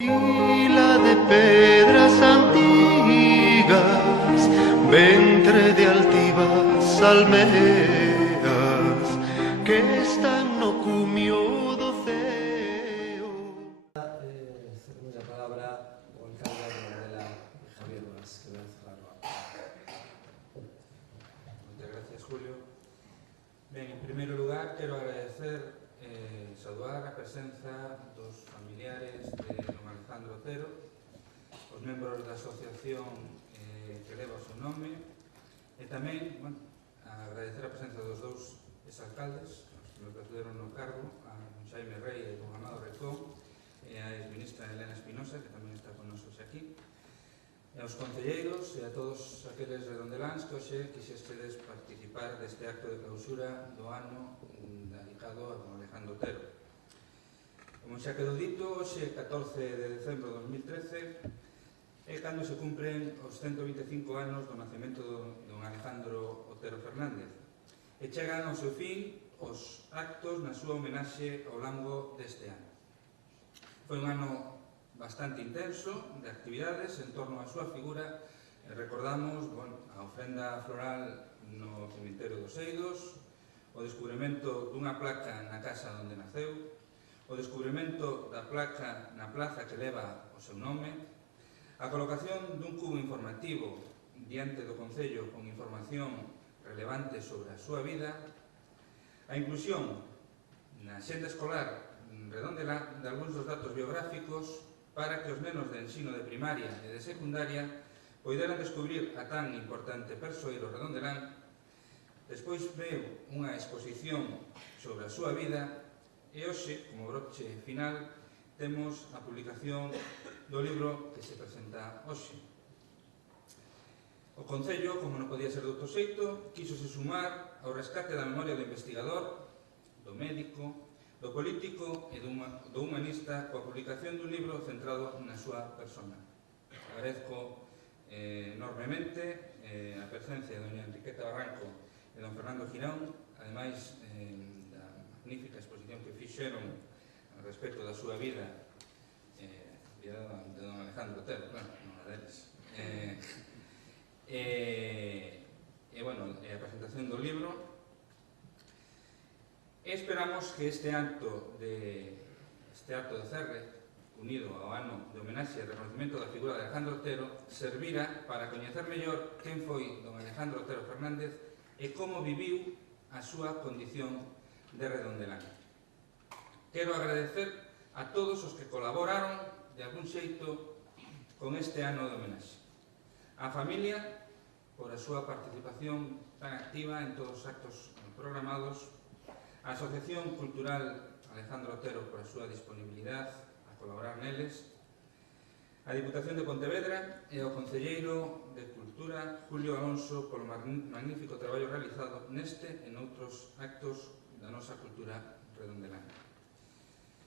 Fila de pedras antigas, ventre de altivas almeas, que están no cumio do ceo. Cedemos a palabra ao alcalde de Redondela, Javier Bas, que vai cerrar o acto. Moitas gracias, Julio. Ben, en primeiro lugar, quero agradecer saudar a presenza dos familiares de don Alejandro Otero, os membros da asociación que leva o seu nome, e tamén, agradecer a presenza dos dous exalcaldes, os que me precederon no cargo, a don Xaime Rei e don Amado Recón, e a exministra Elena Espinosa, que tamén está con nos hoxe aquí, e aos concelleiros e a todos aqueles redondeláns que hoxe quixestedes participar deste acto de clausura do ano dedicado a don Alejandro Otero. Como xa quedou dito, hoxe, 14 de decembro de 2013, é cando se cumpren os 125 anos do nacemento de don Alejandro Otero Fernández e chegan ao seu fin os actos na súa homenaxe ao longo deste ano. Foi un ano bastante intenso de actividades en torno á súa figura e recordamos a ofrenda floral no cemiterio dos Eidos, o descubrimento dunha placa na casa onde naceu, o descubrimento da placa na plaza que leva o seu nome, a colocación dun cubo informativo diante do Concello con información relevante sobre a súa vida, a inclusión na xenda escolar redondelá de algúns dos datos biográficos para que os nenos de ensino de primaria e de secundaria poideran descubrir a tan importante persoeiro redondelán. Despois veu unha exposición sobre a súa vida e hoxe, como broche final, temos a publicación do libro que se presenta hoxe. O Concello, como non podía ser de outro xeito, quíxose sumar ao rescate da memoria do investigador, do médico, do político e do humanista coa publicación dun libro centrado na súa persona. Agradezco enormemente a presencia de doña Enriqueta Barranco e don Fernando Girón, ademais da magnífica exposición que fixeron respecto da súa vida de don Alejandro Otero, non a deles. A presentación do libro. E esperamos que este acto de cerre, unido ao ano de homenaxe e reconocimento da figura de Alejandro Otero, servira para coñecer mellor quen foi don Alejandro Otero Fernández e como viviu a súa condición de redondelán. Quero agradecer a todos os que colaboraron de algún xeito con este ano de homenaxe. A familia, por a súa participación tan activa en todos os actos programados, a Asociación Cultural Alejandro Otero por a súa disponibilidade a colaborar neles, a Diputación de Pontevedra e ao Concelleiro de Cultura, Julio Alonso, polo magnífico traballo realizado neste e noutros actos da nosa cultura redondelana.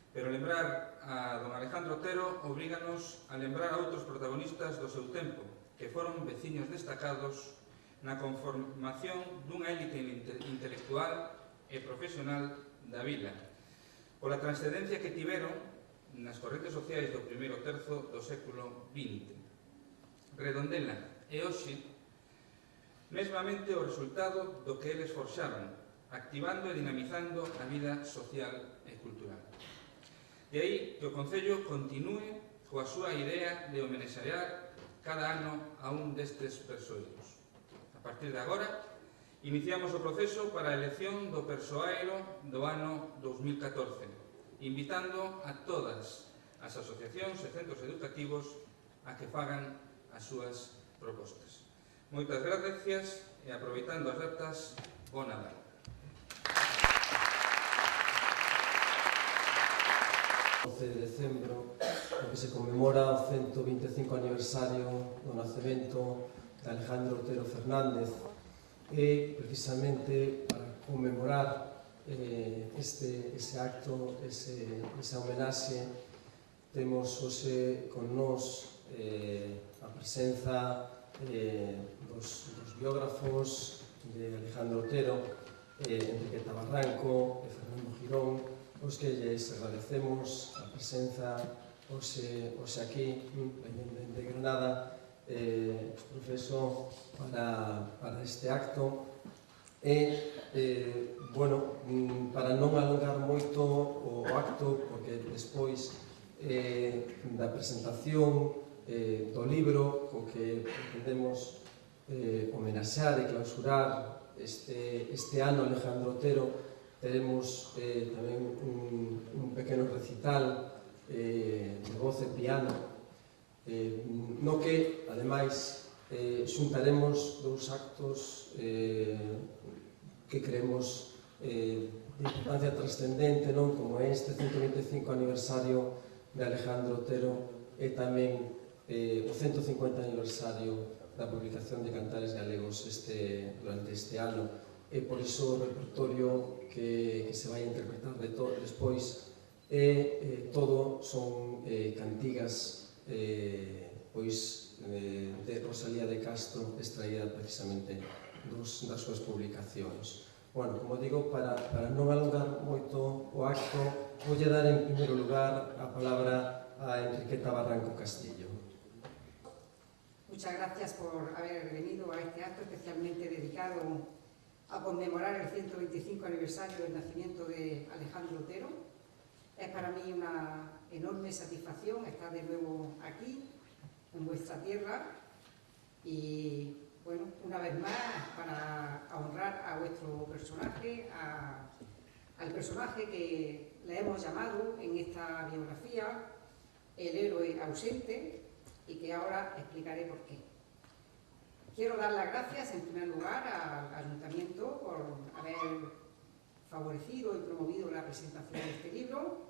Pero lembrar a don Alejandro Otero obríganos a lembrar a outros protagonistas do seu tempo, que foron veciños destacados na conformación dunha élite intelectual e profesional da vila, pola transcendencia que tiveron nas correntes sociais do primeiro terzo do século XX. Redondela é hoxe mesmamente o resultado do que eles forxaron, activando e dinamizando a vida social e cultural. De aí que o Concello continúe coa súa idea de homenaxear cada ano a un destes persoeiros. A partir de agora, iniciamos o proceso para a elección do persoeiro do ano 2014, invitando a todas as asociacións e centros educativos a que fagan as súas propostas. Moitas gracias e aproveitando as datas, bo Nadal. De decembro, no que se conmemora o 125 aniversario do nacemento de Alejandro Otero Fernández, e precisamente para conmemorar ese acto, esa homenaxe, temos hoxe con nós a presenza dos biógrafos de Alejandro Otero, Enriqueta Barranco e Fernando Girón, os que lles agradecemos a presenza hoxe aquí, de Granada, profeso para este acto. Bueno, para non alongar moito o acto, porque despois da presentación do libro, co que pretendemos homenaxear e clausurar este ano Alejandro Otero, teremos tamén un pequeno recital de voz e piano, no que, ademais, xuntaremos dous actos que creemos de importancia trascendente, non? Como este 125 aniversario de Alejandro Otero e tamén o 150 aniversario da publicación de Cantares Galegos durante este ano, e por iso o repertorio que se vai interpretar despois todo son cantigas pois de Rosalía de Castro, extraída precisamente das súas publicacións. Bueno, como digo, para non alongar moito o acto, voulle dar en primeiro lugar a palabra a Enriqueta Barranco Castillo. Muchas gracias por haber venido a este acto especialmente dedicado a conmemorar el 125 aniversario del nacimiento de Alejandro Otero. Es para mí una enorme satisfacción estar de nuevo aquí, en vuestra tierra, y bueno, una vez más para honrar a vuestro personaje, al personaje que le hemos llamado en esta biografía el héroe ausente, y que ahora explicaré por qué. Quiero dar las gracias en primer lugar al Ayuntamiento por haber favorecido y promovido la presentación de este libro,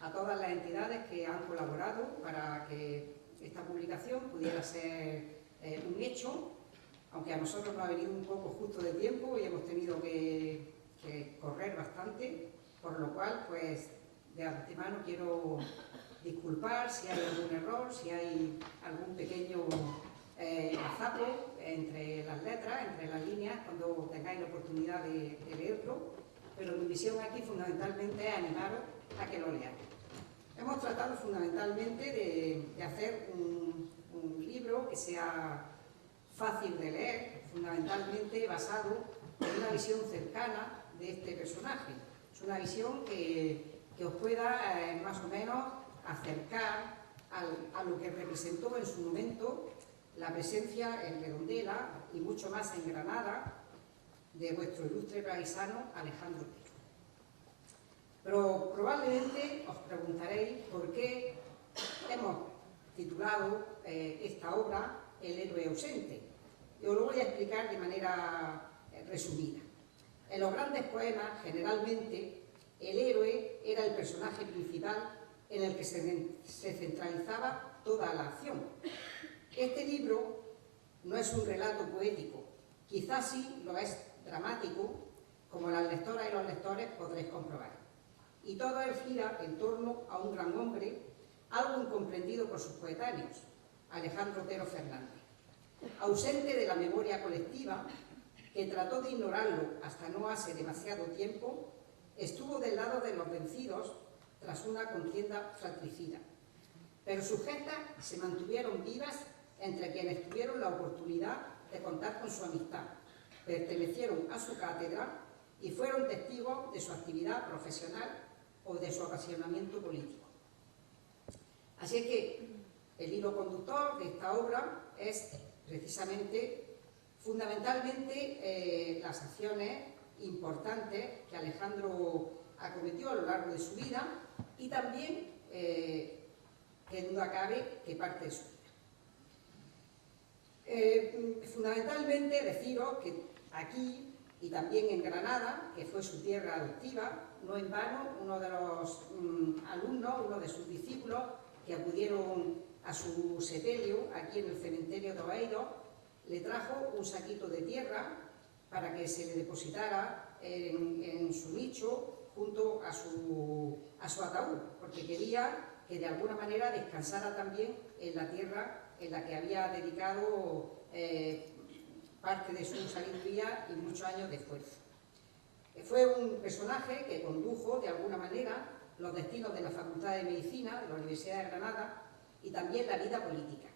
a todas las entidades que han colaborado para que esta publicación pudiera ser un hecho, aunque a nosotros nos ha venido un poco justo de tiempo y hemos tenido que correr bastante, por lo cual, pues, de antemano quiero disculpar si hay algún error, si hay algún pequeño azapo entre las letras, entre las líneas, cuando tengáis la oportunidad de leerlo, pero mi misión aquí fundamentalmente es animaros a que lo leáis. Hemos tratado fundamentalmente de hacer un libro que sea fácil de leer, fundamentalmente basado en una visión cercana de este personaje. Es una visión que os pueda más o menos acercar a lo que representó en su momento la presencia en Redondela y mucho más en Granada de vuestro ilustre paisano Alejandro Otero. Pero probablemente os preguntaréis por qué hemos titulado esta obra El héroe ausente. Y os lo voy a explicar de manera resumida. En los grandes poemas, generalmente, el héroe era el personaje principal en el que se centralizaba toda la acción. Este libro no es un relato poético, quizás sí lo es dramático, como las lectoras y los lectores podréis comprobar. Y todo él gira en torno a un gran hombre, algo incomprendido por sus coetáneos, Alejandro Otero Fernández, ausente de la memoria colectiva, que trató de ignorarlo hasta no hace demasiado tiempo, estuvo del lado de los vencidos tras una contienda fratricida. Pero sus gestas se mantuvieron vivas entre quienes tuvieron la oportunidad de contar con su amistad, pertenecieron a su cátedra y fueron testigos de su actividad profesional o de su apasionamiento político. Así es que el hilo conductor de esta obra es precisamente, fundamentalmente, las acciones importantes que Alejandro acometió a lo largo de su vida y también, que duda cabe, que parte de su vida. Fundamentalmente deciros que aquí y también en Granada, que fue su tierra adoptiva, no en vano, uno de los alumnos, uno de sus discípulos que acudieron a su sepelio aquí en el cementerio de Oeido, le trajo un saquito de tierra para que se le depositara en su nicho junto a su ataúd, porque quería que de alguna manera descansara también en la tierra en la que había dedicado parte de su sabiduría y muchos años de esfuerzo. Fue un personaje que condujo de alguna manera los destinos de la Facultad de Medicina de la Universidad de Granada y también la vida política,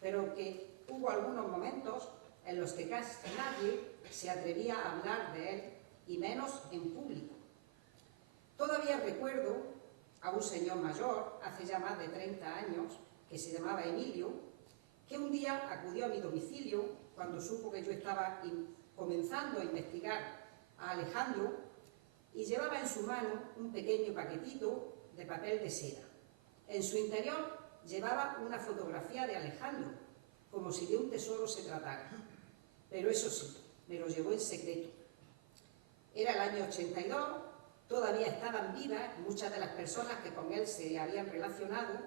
pero que hubo algunos momentos en los que casi nadie se atrevía a hablar de él, y menos en público. Todavía recuerdo a un señor mayor, hace ya más de 30 años, que se llamaba Emilio, que un día acudió a mi domicilio cuando supo que yo estaba comenzando a investigar a Alejandro, y llevaba en su mano un pequeño paquetito de papel de seda. En su interior llevaba una fotografía de Alejandro, como si de un tesoro se tratara. Pero eso sí, me lo llevó en secreto. Era el año 82, todavía estaban vivas muchas de las personas que con él se habían relacionado,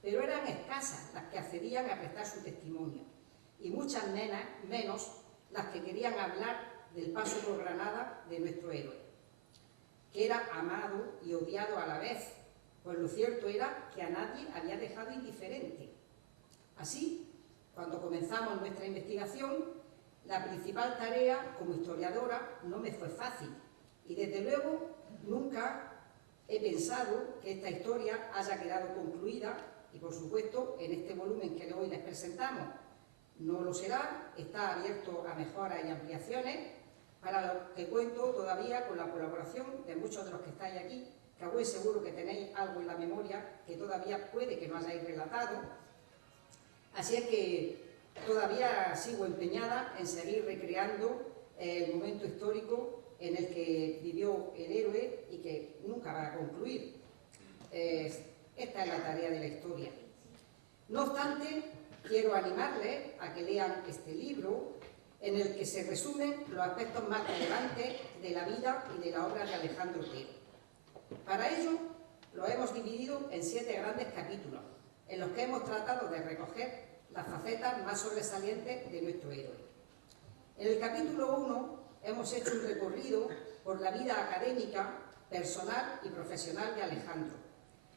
pero eran escasas las que accedían a prestar su testimonio, y muchas menos las que querían hablar del paso por Granada de nuestro héroe, que era amado y odiado a la vez, pues lo cierto era que a nadie había dejado indiferente. Así, cuando comenzamos nuestra investigación, la principal tarea como historiadora no me fue fácil, y desde luego nunca he pensado que esta historia haya quedado concluida, y por supuesto en este volumen que hoy les presentamos no lo será, está abierto a mejoras y ampliaciones, para lo que cuento todavía con la colaboración de muchos de los que estáis aquí, que a buen seguro que tenéis algo en la memoria que todavía puede que no hayáis relatado. Así es que todavía sigo empeñada en seguir recreando el momento histórico en el que vivió el héroe y que nunca va a concluir. Esta es la tarea de la historia. No obstante, quiero animarles a que lean este libro, en el que se resumen los aspectos más relevantes de la vida y de la obra de Alejandro Otero. Para ello, lo hemos dividido en 7 grandes capítulos, en los que hemos tratado de recoger las facetas más sobresalientes de nuestro héroe. En el capítulo 1 hemos hecho un recorrido por la vida académica, personal y profesional de Alejandro,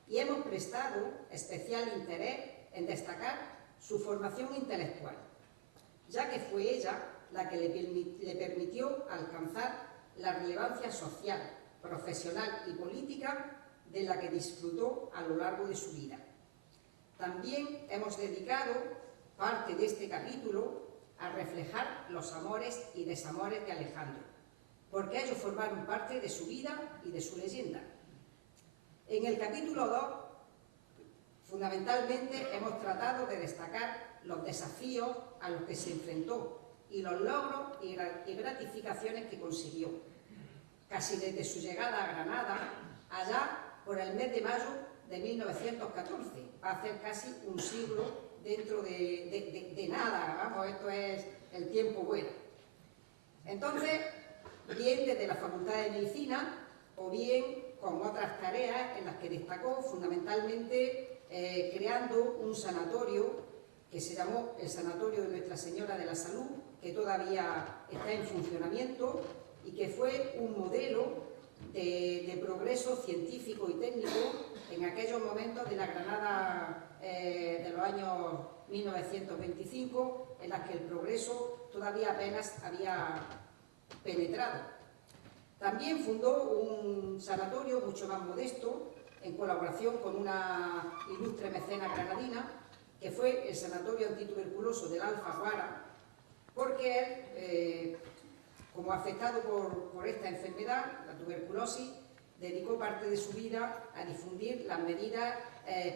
y hemos prestado especial interés en destacar su formación intelectual, ya que fue ella la que le permitió alcanzar la relevancia social, profesional y política de la que disfrutó a lo largo de su vida. También hemos dedicado parte de este capítulo a reflejar los amores y desamores de Alejandro, porque ellos formaron parte de su vida y de su leyenda. En el capítulo 2, fundamentalmente, hemos tratado de destacar los desafíos a los que se enfrentó y los logros y gratificaciones que consiguió, casi desde su llegada a Granada, allá por el mes de mayo de 1914, va a hacer casi un siglo dentro de nada, vamos, esto es el tiempo bueno. Entonces, bien desde la Facultad de Medicina o bien con otras tareas en las que destacó, fundamentalmente creando un sanatorio que se llamó el Sanatorio de Nuestra Señora de la Salud, que todavía está en funcionamiento y que fue un modelo de progreso científico y técnico en aquellos momentos de la Granada de los años 1925, en las que el progreso todavía apenas había penetrado. También fundó un sanatorio mucho más modesto, en colaboración con una ilustre mecena granadina, que fue el Sanatorio Antituberculoso del Alfaguara, porque él, como afectado por esta enfermedad, la tuberculosis, dedicó parte de su vida a difundir las medidas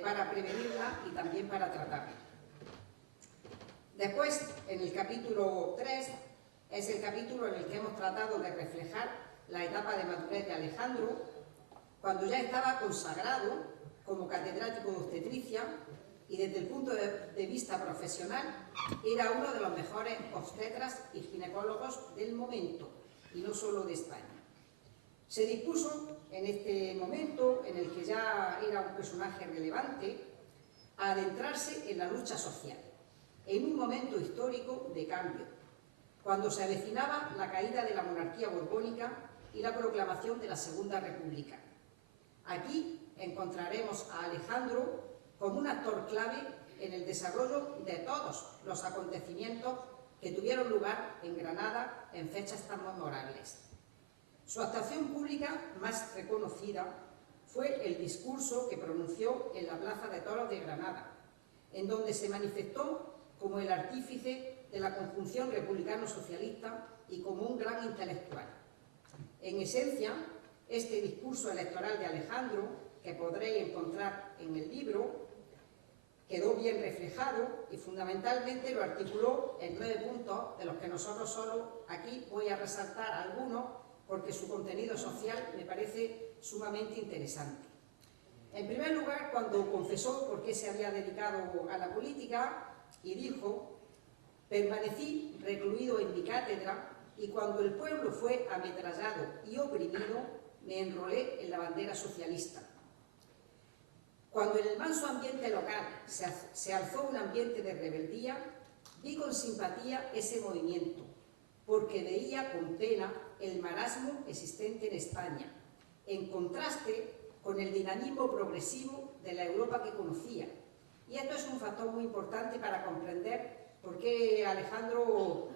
para prevenirla y también para tratarla. Después, en el capítulo 3, es el capítulo en el que hemos tratado de reflejar la etapa de madurez de Alejandro, cuando ya estaba consagrado como catedrático de obstetricia y desde el punto de vista profesional era uno de los mejores obstetras y ginecólogos del momento, y no solo de España. Se dispuso en este momento, en el que ya era un personaje relevante, a adentrarse en la lucha social, en un momento histórico de cambio, cuando se avecinaba la caída de la monarquía borbónica y la proclamación de la Segunda República. Aquí encontraremos a Alejandro como un actor clave en el desarrollo de todos los acontecimientos que tuvieron lugar en Granada en fechas tan memorables. Su actuación pública más reconocida fue el discurso que pronunció en la Plaza de Toros de Granada, en donde se manifestó como el artífice de la conjunción republicano-socialista y como un gran intelectual. En esencia, este discurso electoral de Alejandro, que podréis encontrar en el libro, quedó bien reflejado y fundamentalmente lo articuló en 9 puntos, de los que nosotros solo aquí voy a resaltar algunos porque su contenido social me parece sumamente interesante. En primer lugar, cuando confesó por qué se había dedicado a la política y dijo: permanecí recluido en mi cátedra y cuando el pueblo fue ametrallado y oprimido, me enrolé en la bandera socialista. Cuando en el manso ambiente local se alzó un ambiente de rebeldía, vi con simpatía ese movimiento, porque veía con pena el marasmo existente en España, en contraste con el dinamismo progresivo de la Europa que conocía. Y esto es un factor muy importante para comprender por qué Alejandro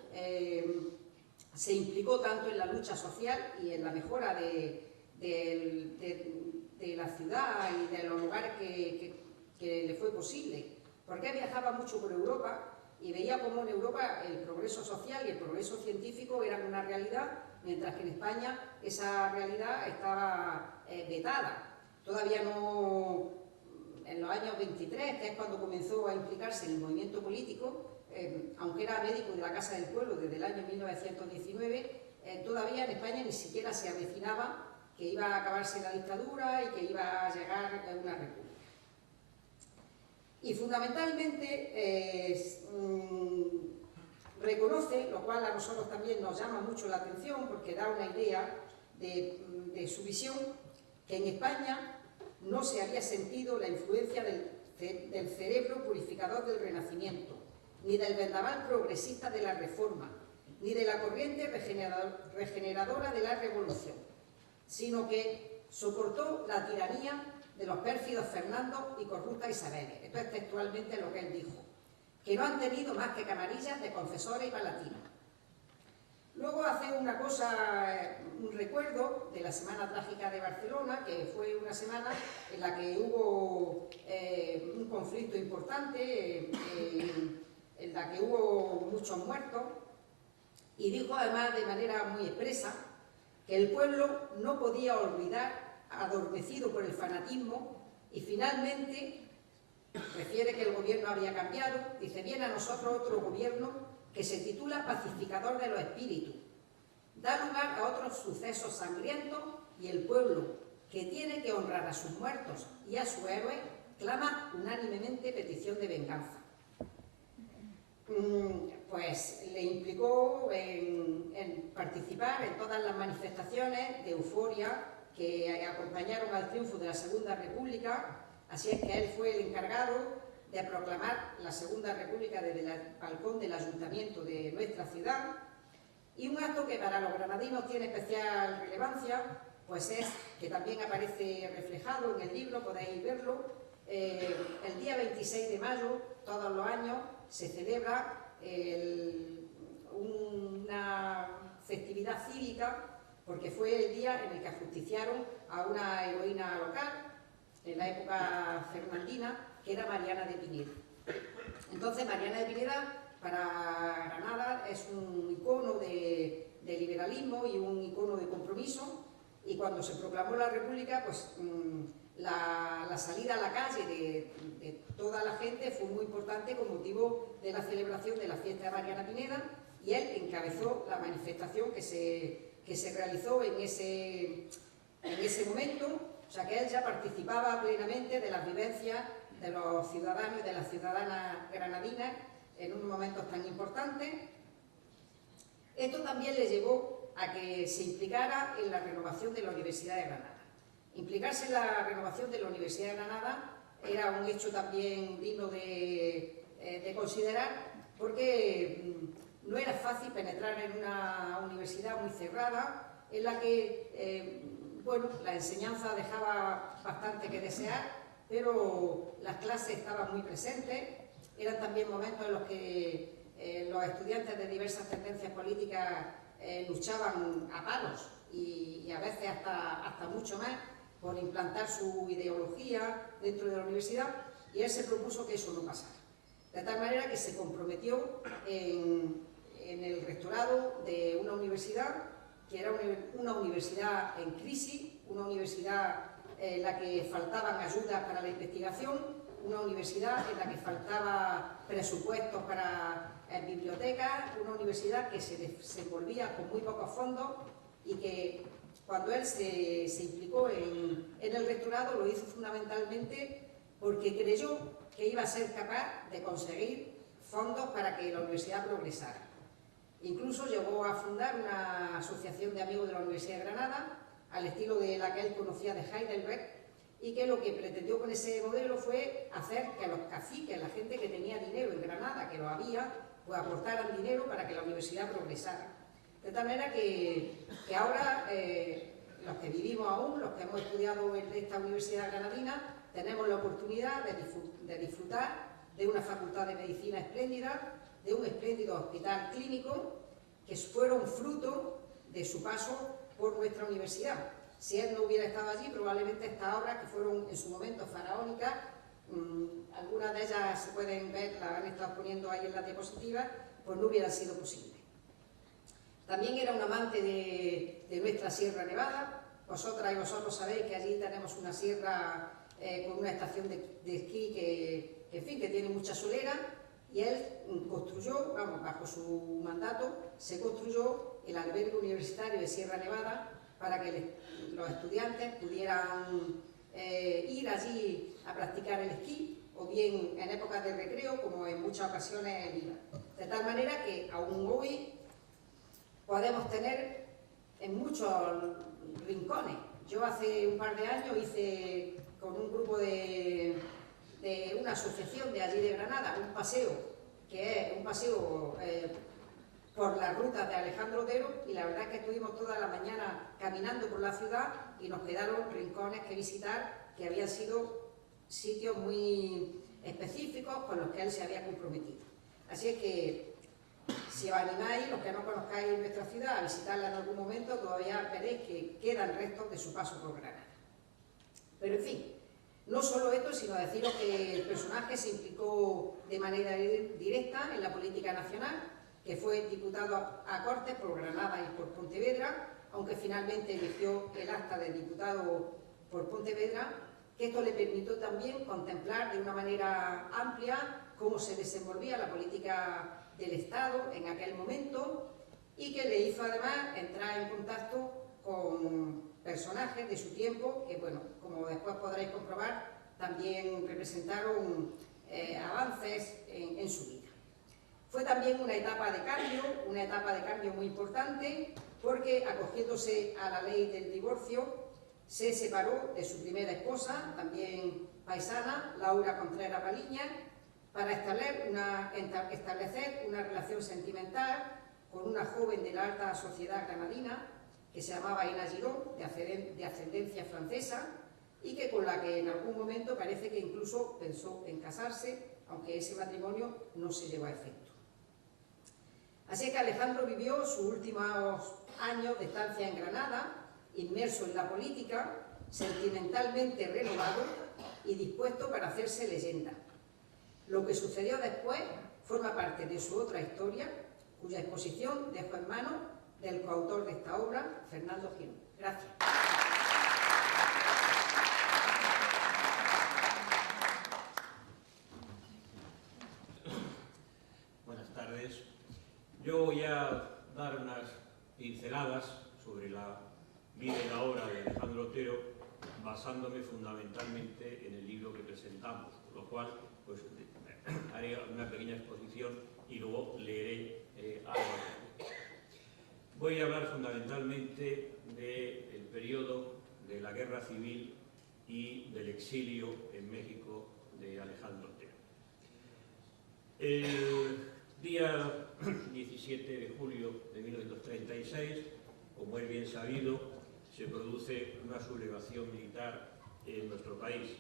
se implicó tanto en la lucha social y en la mejora de la ciudad y de los lugares que le fue posible. Porque viajaba mucho por Europa y veía cómo en Europa el progreso social y el progreso científico eran una realidad, mientras que en España esa realidad estaba vetada. Todavía no, en los años 23, que es cuando comenzó a implicarse en el movimiento político, aunque era médico de la Casa del Pueblo desde el año 1919, todavía en España ni siquiera se avecinaba que iba a acabarse la dictadura y que iba a llegar una república. Y fundamentalmente reconoce, lo cual a nosotros también nos llama mucho la atención porque da una idea de su visión, que en España no se había sentido la influencia del cerebro purificador del Renacimiento, ni del vendaval progresista de la Reforma, ni de la corriente regeneradora de la Revolución, sino que soportó la tiranía de los pérfidos Fernando y corrupta Isabel. Esto es textualmente lo que él dijo, que no han tenido más que camarillas de confesores y palatinos. Luego hace una cosa, un recuerdo de la Semana Trágica de Barcelona, que fue una semana en la que hubo un conflicto importante, en la que hubo muchos muertos, y dijo además de manera muy expresa que el pueblo no podía olvidar, adormecido por el fanatismo, y finalmente refiere que el gobierno había cambiado, dice: viene a nosotros otro gobierno que se titula pacificador de los espíritus, da lugar a otros sucesos sangrientos y el pueblo, que tiene que honrar a sus muertos y a sus héroes, clama unánimemente petición de venganza. Pues le implicó en participar en todas las manifestaciones de euforia que acompañaron al triunfo de la Segunda República, así es que él fue el encargado de proclamar la Segunda República desde el balcón del Ayuntamiento de nuestra ciudad, y un acto que para los granadinos tiene especial relevancia, pues es que también aparece reflejado en el libro, podéis verlo. El día 26 de mayo, todos los años, se celebra una festividad cívica, porque fue el día en el que ajusticiaron a una heroína local, en la época fernandina, que era Mariana de Pineda. Entonces, Mariana de Pineda, para Granada, es un icono de liberalismo y un icono de compromiso, y cuando se proclamó la República, pues la salida a la calle de toda la gente fue muy importante con motivo de la celebración de la fiesta de Mariana Pineda, y él encabezó la manifestación que se realizó en ese momento. O sea que él ya participaba plenamente de las vivencias de los ciudadanos y de las ciudadanas granadinas en unos momentos tan importantes. Esto también le llevó a que se implicara en la renovación de la Universidad de Granada. Implicarse en la renovación de la Universidad de Granada era un hecho también digno de considerar, porque no era fácil penetrar en una universidad muy cerrada, en la que la enseñanza dejaba bastante que desear, pero las clases estaban muy presentes. Eran también momentos en los que los estudiantes de diversas tendencias políticas luchaban a palos y a veces hasta mucho más por implantar su ideología dentro de la universidad, y él se propuso que eso no pasara. De tal manera que se comprometió en el rectorado de una universidad que era una universidad en crisis, una universidad en la que faltaban ayudas para la investigación, una universidad en la que faltaba presupuestos para bibliotecas, una universidad que se desenvolvía con muy pocos fondos y que cuando él se implicó en el rectorado lo hizo fundamentalmente porque creyó que iba a ser capaz de conseguir fondos para que la universidad progresara. Incluso llegó a fundar una asociación de amigos de la Universidad de Granada, al estilo de la que él conocía de Heidelberg, y que lo que pretendió con ese modelo fue hacer que los caciques, la gente que tenía dinero en Granada, que lo había, pues aportaran dinero para que la universidad progresara. De tal manera que ahora los que vivimos aún, los que hemos estudiado en esta universidad granadina, tenemos la oportunidad de disfrutar de una facultad de medicina espléndida, de un espléndido hospital clínico, que fueron fruto de su paso por nuestra universidad. Si él no hubiera estado allí, probablemente estas obras, que fueron en su momento faraónicas, algunas de ellas se pueden ver, las han estado poniendo ahí en la diapositiva, pues no hubieran sido posibles. También era un amante de nuestra Sierra Nevada. Vosotras y vosotros sabéis que allí tenemos una sierra con una estación de esquí que, en fin, que tiene mucha solera, y él construyó, vamos, bajo su mandato, se construyó el albergue universitario de Sierra Nevada para que los estudiantes pudieran ir allí a practicar el esquí, o bien en épocas de recreo, como en muchas ocasiones él iba. De tal manera que aún hoy podemos tener en muchos rincones. Yo hace un par de años hice con un grupo de una asociación de allí de Granada un paseo, que es un paseo por las rutas de Alejandro Otero, y la verdad es que estuvimos toda la mañana caminando por la ciudad y nos quedaron rincones que visitar que habían sido sitios muy específicos con los que él se había comprometido. Así es que si os animáis, los que no conozcáis nuestra ciudad, a visitarla en algún momento, todavía veréis que quedan restos de su paso por Granada. Pero en fin, no solo esto, sino deciros que el personaje se implicó de manera directa en la política nacional, que fue diputado a Cortes por Granada y por Pontevedra, aunque finalmente eligió el acta de diputado por Pontevedra, que esto le permitió también contemplar de una manera amplia cómo se desenvolvía la política del Estado en aquel momento, y que le hizo además entrar en contacto con personajes de su tiempo que, bueno, como después podréis comprobar, también representaron avances en su vida. Fue también una etapa de cambio muy importante, porque acogiéndose a la ley del divorcio, se separó de su primera esposa, también paisana, Laura Contreras Baliña, para establecer una relación sentimental con una joven de la alta sociedad granadina, que se llamaba Ina Girón, de ascendencia francesa, y que con la que en algún momento parece que incluso pensó en casarse, aunque ese matrimonio no se llevó a efecto. Así que Alejandro vivió sus últimos años de estancia en Granada, inmerso en la política, sentimentalmente renovado y dispuesto para hacerse leyenda. Lo que sucedió después forma parte de su otra historia, cuya exposición dejo en manos del coautor de esta obra, Fernando Girón. Gracias. Buenas tardes. Yo voy a dar unas pinceladas sobre la vida y la obra de Alejandro Otero, basándome fundamentalmente en el libro que presentamos, por lo cual pues, haré una pequeña exposición y luego leeré algo. Voy a hablar fundamentalmente del periodo de la Guerra Civil y del exilio en México de Alejandro Otero. El día 17 de julio de 1936, como es bien sabido, se produce una sublevación militar en nuestro país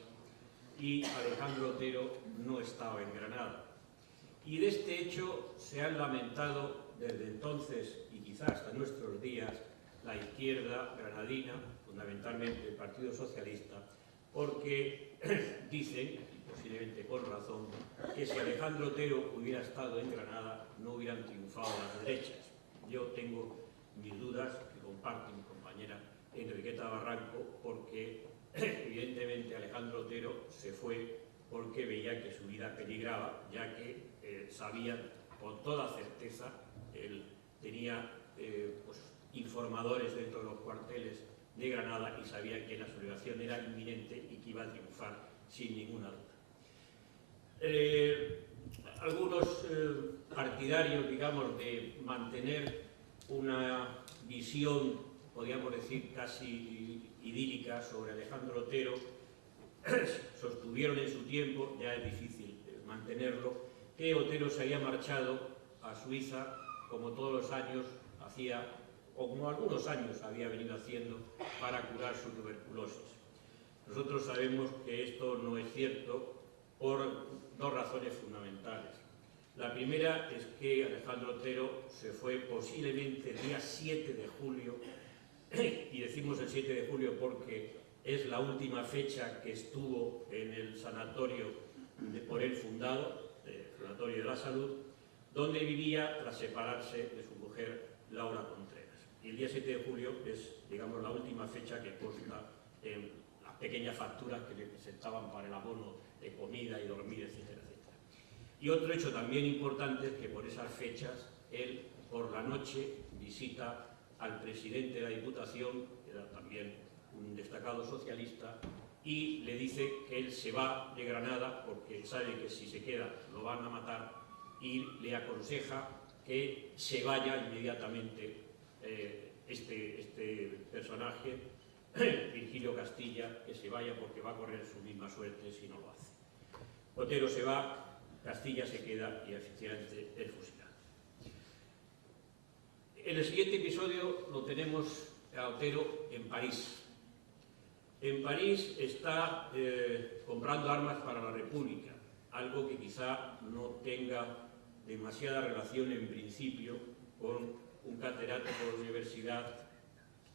y Alejandro Otero no estaba en Granada. Y de este hecho se han lamentado desde entonces y quizás hasta nuestros días la izquierda granadina, fundamentalmente el Partido Socialista, porque dicen, y posiblemente con razón, que si Alejandro Otero hubiera estado en Granada no hubieran triunfado las derechas. Yo tengo mis dudas, que comparte mi compañera Enriqueta Barranco, porque evidentemente Alejandro Otero se fue porque veía que su vida peligraba, ya que sabían con toda certeza, él tenía pues, informadores dentro de los cuarteles de Granada y sabía que la sublevación era inminente y que iba a triunfar sin ninguna duda. Algunos partidarios, digamos, de mantener una visión, podríamos decir, casi idílica sobre Alejandro Otero, sostuvieron en su tiempo, ya es difícil mantenerlo, que Otero se había marchado a Suiza, como todos los años hacía, o como algunos años había venido haciendo, para curar su tuberculosis. Nosotros sabemos que esto no es cierto por dos razones fundamentales. La primera es que Alejandro Otero se fue posiblemente el día 7 de julio, y decimos el 7 de julio porque es la última fecha que estuvo en el sanatorio por él fundado, el Sanatorio de la Salud, donde vivía tras separarse de su mujer Laura Contreras. Y el día 7 de julio es, digamos, la última fecha que consta en las pequeñas facturas que le presentaban para el abono de comida y dormir, etcétera, etcétera. Y otro hecho también importante es que por esas fechas él por la noche visita al presidente de la Diputación, que era también un destacado socialista, y le dice que él se va de Granada porque sabe que si se queda lo van a matar, y le aconseja que se vaya inmediatamente este personaje, Virgilio Castilla, que se vaya porque va a correr su misma suerte si no lo hace. Otero se va, Castilla se queda y efectivamente es fusilado. En el siguiente episodio lo tenemos a Otero en París. En París está comprando armas para la República, algo que quizá no tenga demasiada relación en principio con un catedrático de la universidad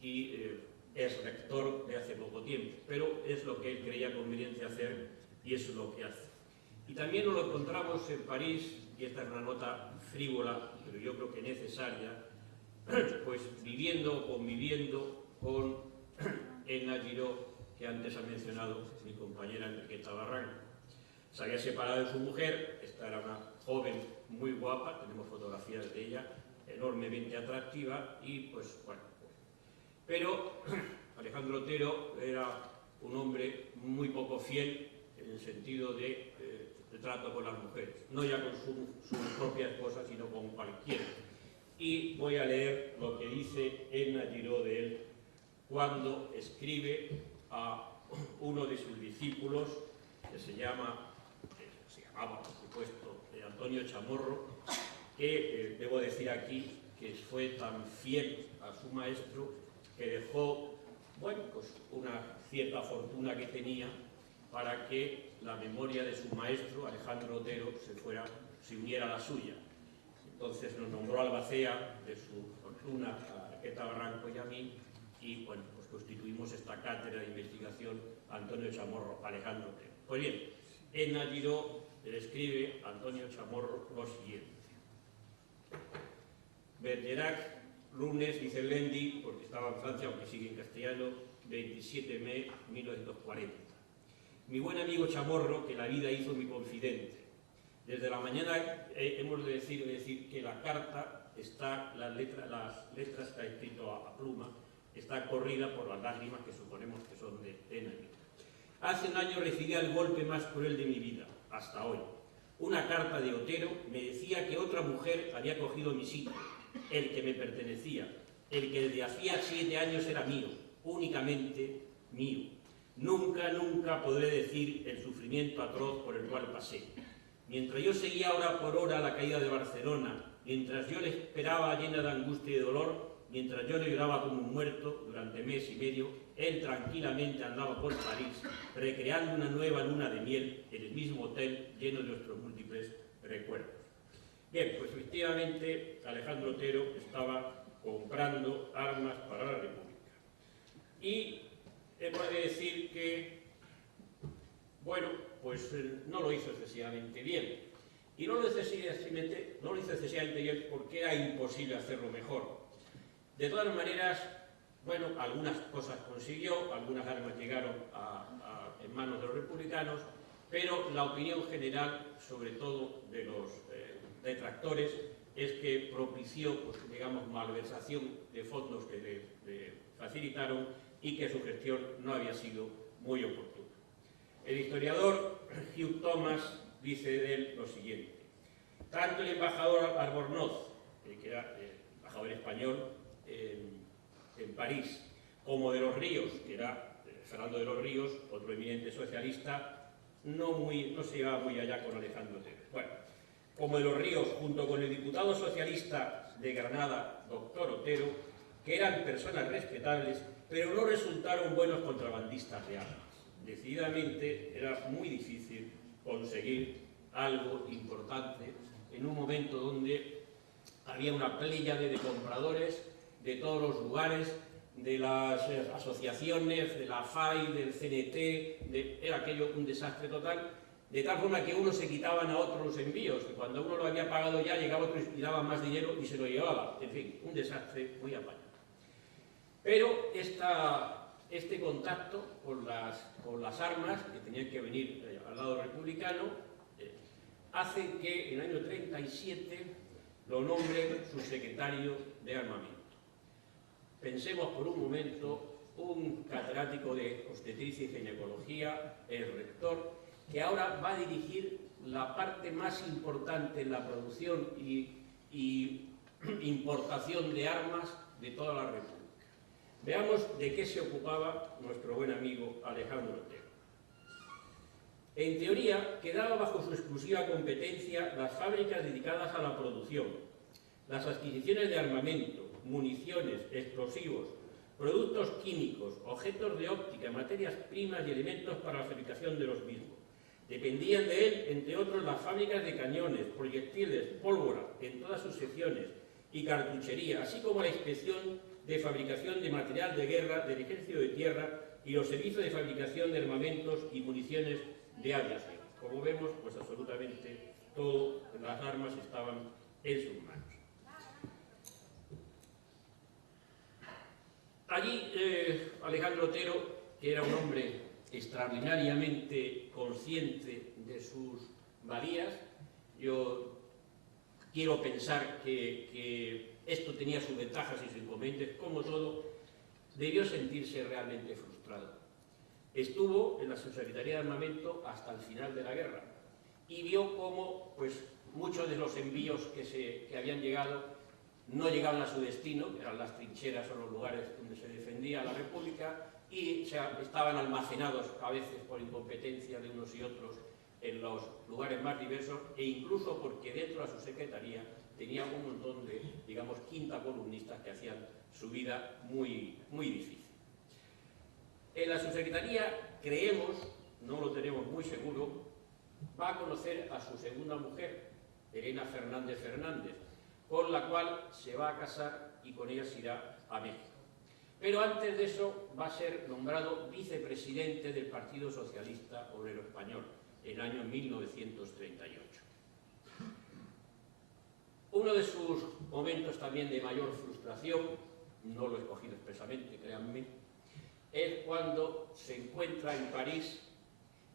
y es rector de hace poco tiempo, pero es lo que él creía conveniente hacer y es lo que hace. Y también nos lo encontramos en París, y esta es una nota frívola, pero yo creo que necesaria, pues conviviendo con Ena Giró, que antes ha mencionado mi compañera Enriqueta Barranco. Se había separado de su mujer, esta era una joven muy guapa, tenemos fotografías de ella, enormemente atractiva, y pues bueno. Pero Alejandro Otero era un hombre muy poco fiel en el sentido de trato con las mujeres, no ya con su propia esposa, sino con cualquiera. Y voy a leer lo que dice Ena Giró de él cuando escribe a uno de sus discípulos, que se llamaba, por supuesto, Antonio Chamorro, que debo decir aquí que fue tan fiel a su maestro que dejó, bueno, pues una cierta fortuna que tenía para que la memoria de su maestro, Alejandro Otero, se uniera a la suya. Entonces nos nombró albacea de su fortuna a Enriqueta Barranco y a mí, y bueno, pues constituimos esta cátedra de investigación Antonio Chamorro, Alejandro Otero. Pues bien, Ena Giró le escribe a Antonio Chamorro lo siguiente. Bergerac, lunes, dice Lendi, porque estaba en Francia, aunque sigue en castellano, 27 de 1940. Mi buen amigo Chamorro, que la vida hizo mi confidente. Desde la mañana hemos de decir que la carta está, las letras que ha escrito a pluma, está corrida por las lágrimas que suponemos que son de Ena. Hace un año recibí el golpe más cruel de mi vida, hasta hoy. Una carta de Otero me decía que otra mujer había cogido mi sitio, el que me pertenecía, el que desde hacía 7 años era mío, únicamente mío. Nunca, nunca podré decir el sufrimiento atroz por el cual pasé. Mientras yo seguía hora por hora la caída de Barcelona, mientras yo le esperaba llena de angustia y de dolor, mientras yo le lloraba como un muerto durante mes y medio, él tranquilamente andaba por París, recreando una nueva luna de miel en el mismo hotel lleno de nuestros múltiples recuerdos. Bien, pues efectivamente Alejandro Otero estaba comprando armas para la República. Y hemos de decir que, bueno, pues no lo hizo excesivamente bien. Y no lo hizo excesivamente bien porque era imposible hacerlo mejor. De todas maneras, bueno, algunas cosas consiguió, algunas armas llegaron en manos de los republicanos, pero la opinión general, sobre todo de los detractores, es que propició, pues, digamos, malversación de fondos que le facilitaron y que su gestión no había sido muy oportuna. El historiador Hugh Thomas dice de él lo siguiente: tanto el embajador Albornoz, que era embajador español en París, como de los Ríos, que era Fernando de los Ríos, otro eminente socialista, no se llevaba muy allá con Alejandro Otero. Bueno, como de los Ríos, junto con el diputado socialista de Granada, doctor Otero, que eran personas respetables, pero no resultaron buenos contrabandistas de armas. Decididamente era muy difícil conseguir algo importante en un momento donde había una pléyade de compradores de todos los lugares, de las asociaciones, de la FAI, del CNT, era aquello un desastre total, de tal forma que unos se quitaban a otros los envíos, que cuando uno lo había pagado ya, llegaba otro y daba más dinero y se lo llevaba. En fin, un desastre muy apañado. Pero este contacto con las armas, que tenían que venir al lado republicano, hace que en el año 37 lo nombre subsecretario de Armamento. Pensemos por un momento, un catedrático de obstetricia y ginecología, el rector, que ahora va a dirigir la parte más importante en la producción y importación de armas de toda la República. Veamos de qué se ocupaba nuestro buen amigo Alejandro Otero. En teoría, quedaba bajo su exclusiva competencia las fábricas dedicadas a la producción, las adquisiciones de armamento, municiones, explosivos, productos químicos, objetos de óptica, materias primas y elementos para la fabricación de los mismos. Dependían de él, entre otros, las fábricas de cañones, proyectiles, pólvora, en todas sus secciones, y cartuchería, así como la inspección de fabricación de material de guerra del Ejército de Tierra y los servicios de fabricación de armamentos y municiones de aviación. Como vemos, pues absolutamente todas las armas estaban en sus manos. Allí Alejandro Otero, que era un hombre extraordinariamente consciente de sus valías, yo quiero pensar que esto tenía sus ventajas y sus inconvenientes, como todo, debió sentirse realmente frustrado. Estuvo en la Subsecretaría de Armamento hasta el final de la guerra y vio cómo, pues, muchos de los envíos que habían llegado no llegaban a su destino, que eran las trincheras o los lugares donde se defendía la República, y estaban almacenados a veces por incompetencia de unos y otros en los lugares más diversos, e incluso porque dentro de su secretaría tenía un montón de, digamos, quinta columnistas que hacían su vida muy, muy difícil. En la subsecretaría, creemos, no lo tenemos muy seguro, va a conocer a su segunda mujer, Elena Fernández Fernández, con la cual se va a casar y con ella se irá a México. Pero antes de eso va a ser nombrado vicepresidente del Partido Socialista Obrero Español en el año 1938. Uno de sus momentos también de mayor frustración, no lo he escogido expresamente, créanme, es cuando se encuentra en París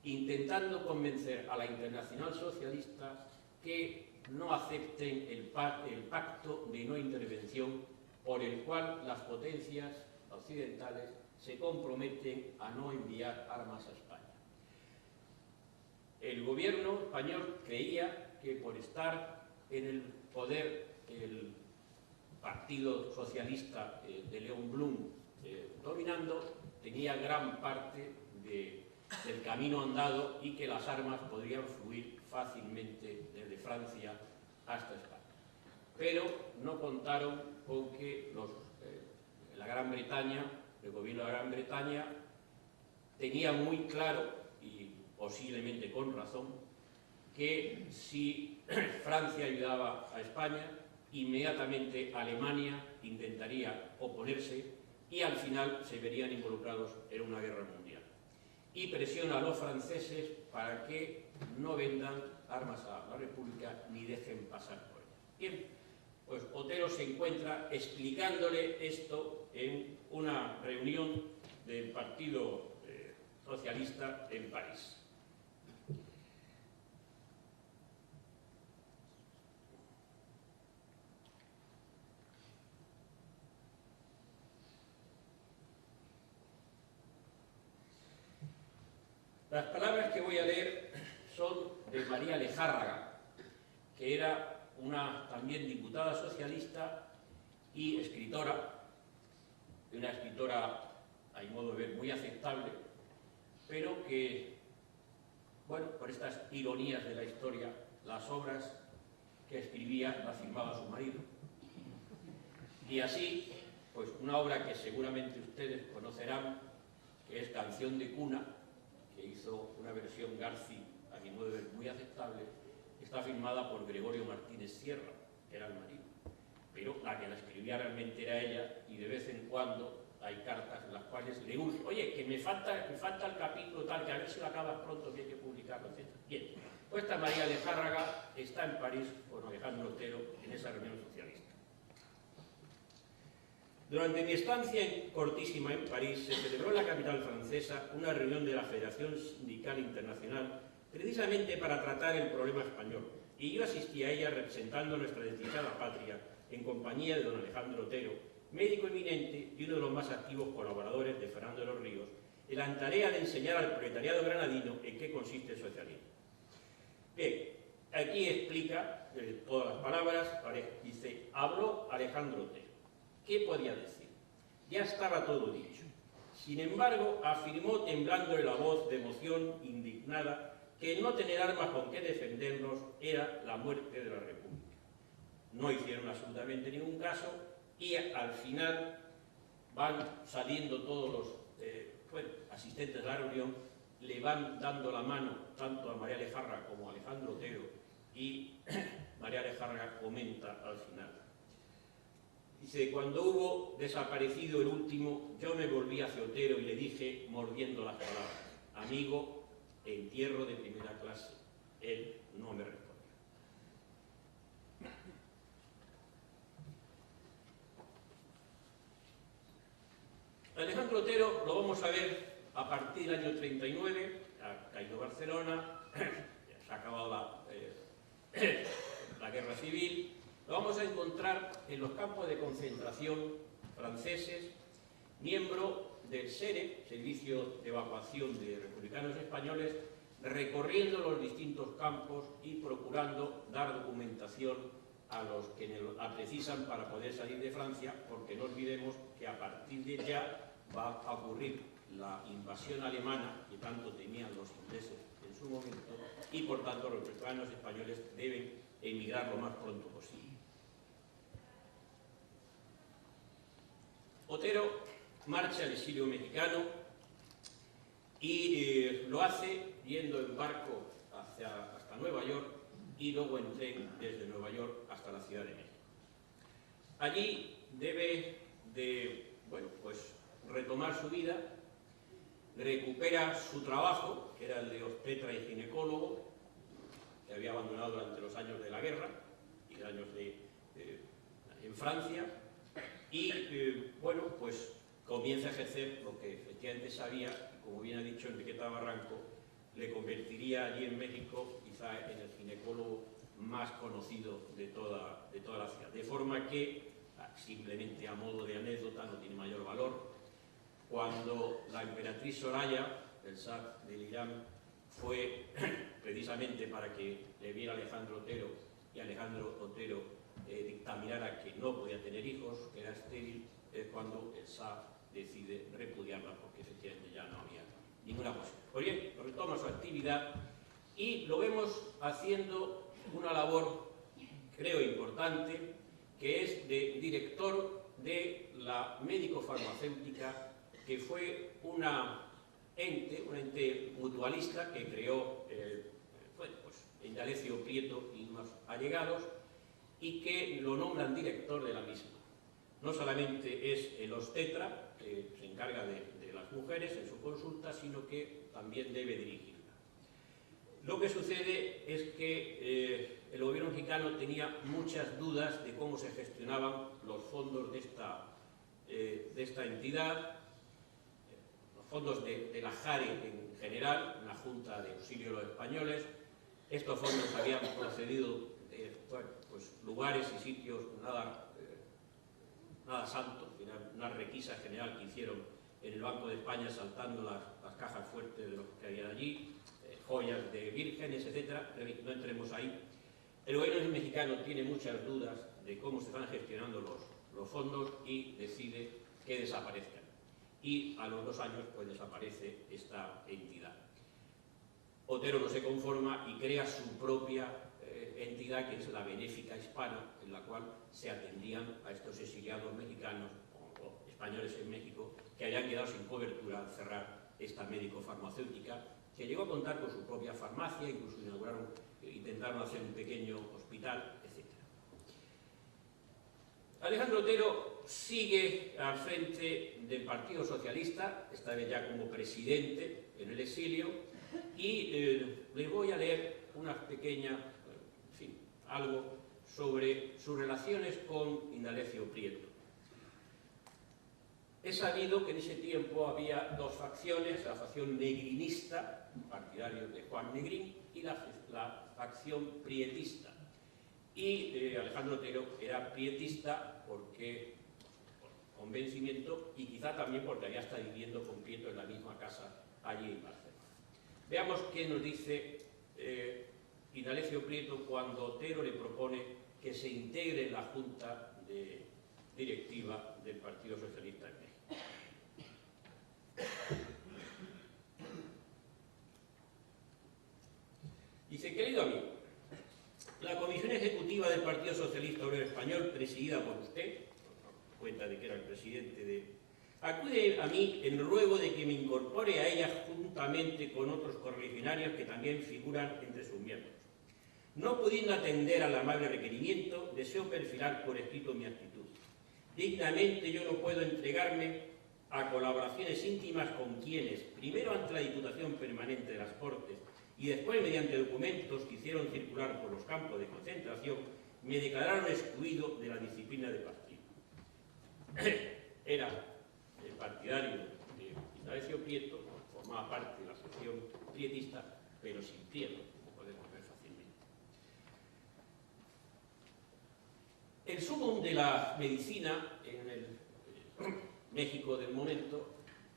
intentando convencer a la Internacional Socialista que no acepten el pacto de no intervención por el cual las potencias occidentales se comprometen a no enviar armas a España. El gobierno español creía que por estar en el poder el Partido Socialista de León Blum dominando, tenía gran parte del camino andado y que las armas podrían fluir fácilmente desde Francia hasta España. Pero no contaron con que la Gran Bretaña, el gobierno de la Gran Bretaña, tenía muy claro, y posiblemente con razón, que si Francia ayudaba a España, inmediatamente Alemania intentaría oponerse y al final se verían involucrados en una guerra mundial. Y presiona a los franceses para que no vendan armas a la República ni dejen pasar por ella. Bien, pues Otero se encuentra explicándole esto en una reunión del Partido Socialista en París. Las palabras que voy a leer son de María Lejárraga, que era una también diputada socialista y escritora, una escritora, a mi modo de ver, muy aceptable, pero que, bueno, por estas ironías de la historia, las obras que escribía las firmaba su marido. Y así, pues una obra que seguramente ustedes conocerán, que es Canción de cuna, que hizo una versión Garci, a mi modo de ver, muy aceptable, está firmada por Gregorio Martínez Sierra, que era el marido. Pero la que la escribía realmente era ella, y de vez en cuando hay cartas en las cuales le urge, oye, que me falta el capítulo tal, que a ver si lo acabas pronto, que hay que publicarlo, etc. Bien, pues esta María Lejárraga está en París con Alejandro Otero en esa reunión socialista. Durante mi estancia cortísima en París, se celebró en la capital francesa una reunión de la Federación Sindical Internacional precisamente para tratar el problema español, y yo asistí a ella representando a nuestra desdichada patria en compañía de don Alejandro Otero, médico eminente y uno de los más activos colaboradores de Fernando de los Ríos, en la tarea de enseñar al proletariado granadino en qué consiste el socialismo. Bien, aquí explica todas las palabras, dice, habló Alejandro Otero. ¿Qué podía decir? Ya estaba todo dicho. Sin embargo, afirmó temblándole la voz de emoción indignada que no tener armas con que defendernos era la muerte de la República. No hicieron absolutamente ningún caso y al final van saliendo todos los asistentes de la reunión, le van dando la mano tanto a María Lejárraga como a Alejandro Otero y María Lejárraga comenta al final. Dice, cuando hubo desaparecido el último, yo me volví hacia Otero y le dije, mordiendo las palabras, amigo, entierro de primera clase. Él no me respondió. Alejandro Otero lo vamos a ver a partir del año 39, ha caído Barcelona, se ha acabado la guerra civil. Lo vamos a encontrar en los campos de concentración franceses, miembro del SERE, Servicio de Evacuación de Republicanos Españoles, recorriendo los distintos campos y procurando dar documentación a los que la precisan para poder salir de Francia, porque no olvidemos que a partir de ya va a ocurrir la invasión alemana que tanto temían los ingleses en su momento, y por tanto los republicanos españoles deben emigrar lo más pronto posible. Otero marcha al exilio mexicano y lo hace yendo en barco hasta Nueva York y luego en tren desde Nueva York hasta la Ciudad de México. Allí debe de, retomar su vida, recupera su trabajo, que era el de obstetra y ginecólogo, que había abandonado durante los años de la guerra y años en Francia, y comienza a ejercer lo que efectivamente sabía, y como bien ha dicho Enriqueta Barranco, le convertiría allí en México quizá en el ginecólogo más conocido de toda la ciudad. De forma que, simplemente a modo de anécdota, no tiene mayor valor, cuando la emperatriz Soraya, el Shah del Irán, fue precisamente para que le viera Alejandro Otero y Alejandro Otero dictaminara que no podía tener hijos, que era estéril, es cuando el Shah decide repudiarla porque efectivamente ya no había ninguna posibilidad. Pues bien, retoma su actividad y lo vemos haciendo una labor, creo, importante, que es de director de la médico-farmacéutica, que fue un ente mutualista que creó Indalecio Prieto y unos allegados, y que lo nombran director de la misma. No solamente es el obstetra, se encarga de las mujeres en su consulta, sino que también debe dirigirla. Lo que sucede es que el gobierno mexicano tenía muchas dudas de cómo se gestionaban los fondos de esta entidad, los fondos de la JARE en general, la Junta de Auxilio de los Españoles. Estos fondos habían procedido de pues, lugares y sitios nada santos, una requisa general que hicieron en el Banco de España saltando las cajas fuertes de los que había allí, joyas de vírgenes, etc. No entremos ahí. El gobierno mexicano tiene muchas dudas de cómo se están gestionando los fondos y decide que desaparezcan. Y a los 2 años pues desaparece esta entidad. Otero no se conforma y crea su propia entidad, que es la Benéfica Hispana, en la cual se atendían a estos exiliados mexicanos o españoles en México que habían quedado sin cobertura al cerrar esta médico-farmacéutica, que llegó a contar con su propia farmacia, incluso intentaron hacer un pequeño hospital, etc. Alejandro Otero sigue al frente del Partido Socialista, esta vez ya como presidente en el exilio, y les voy a leer una pequeña, algo sobre sus relaciones con Indalecio Prieto. He sabido que en ese tiempo había 2 facciones, la facción negrinista, partidario de Juan Negrín, y la facción prietista. Y Alejandro Otero era prietista porque, por convencimiento, y quizá también porque había estado viviendo con Prieto en la misma casa allí en Barcelona. Veamos qué nos dice Indalecio Prieto cuando Otero le propone que se integre en la Junta Directiva del Partido Socialista en México. Dice: querido amigo, la Comisión Ejecutiva del Partido Socialista Obrero Español, presidida por usted, cuenta de que era el presidente acude a mí en ruego de que me incorpore a ella juntamente con otros correligionarios que también figuran entre sus miembros. No pudiendo atender al amable requerimiento, deseo perfilar por escrito mi actitud. Dignamente yo no puedo entregarme a colaboraciones íntimas con quienes, primero ante la Diputación Permanente de las Cortes y después mediante documentos que hicieron circular por los campos de concentración, me declararon excluido de la disciplina de partido. Era el partidario de Indalecio Prieto, formaba parte de la sección prietista, pero sin Prieto, como podemos ver fácilmente. El sumum de la medicina en el México del momento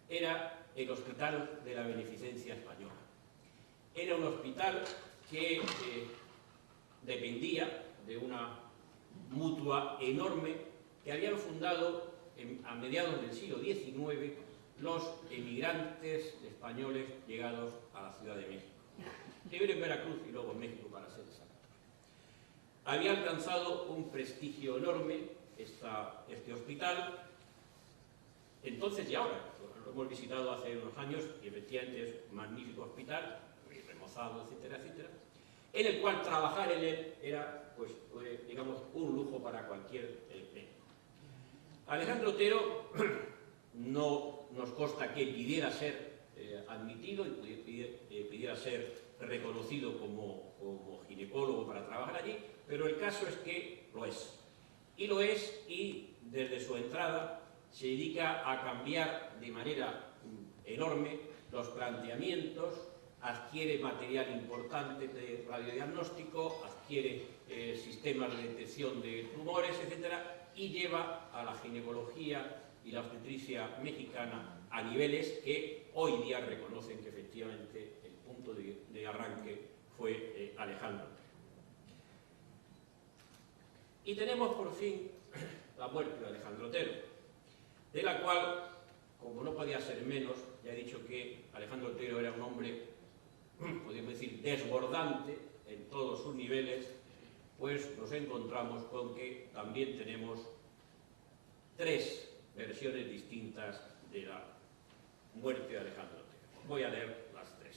era el Hospital de la Beneficencia Española. Era un hospital que dependía de una mutua enorme que habían fundado a mediados del siglo XIX los emigrantes españoles llegados a la Ciudad de México. Primero en Veracruz y luego en México, para ser exactos. Había alcanzado un prestigio enorme este hospital, entonces y ahora. Lo hemos visitado hace unos años y efectivamente es un magnífico hospital, remozado, etcétera, etcétera, en el cual trabajar en él era, pues, digamos, un lujo para cualquier médico. Alejandro Otero no nos consta que pidiera ser admitido y pidiera ser reconocido como ginecólogo para trabajar allí, pero el caso es que lo es. Y lo es, y desde su entrada se dedica a cambiar de manera enorme los planteamientos, adquiere material importante de radiodiagnóstico, adquiere sistemas de detección de tumores, etcétera, y lleva a la ginecología y la obstetricia mexicana a niveles que hoy día reconocen que efectivamente el punto de arranque fue Alejandro. Y tenemos por fin la muerte de Alejandro Otero, de la cual, como no podía ser menos, ya he dicho que Alejandro Otero era un hombre, podríamos decir, desbordante en todos sus niveles, pues nos encontramos con que también tenemos 3 versiones distintas de la muerte de Alejandro Otero. Voy a leer las 3.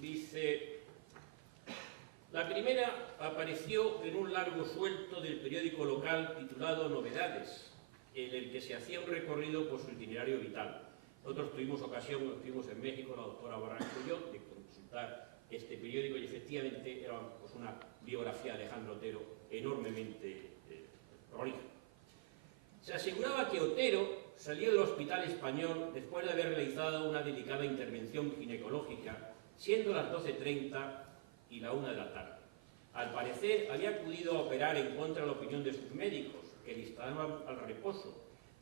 Dice primera apareció en un largo suelto del periódico local titulado Novedades, en el que se hacía un recorrido por su itinerario vital. Nosotros tuvimos ocasión, estuvimos en México, la doctora Barranco y yo, de consultar este periódico y efectivamente era pues, una biografía de Alejandro Otero enormemente prolija. Se aseguraba que Otero salió del hospital español después de haber realizado una delicada intervención ginecológica, siendo las 12:30 y la 1 de la tarde. Al parecer, había acudido a operar en contra de la opinión de sus médicos, que le instaban al reposo.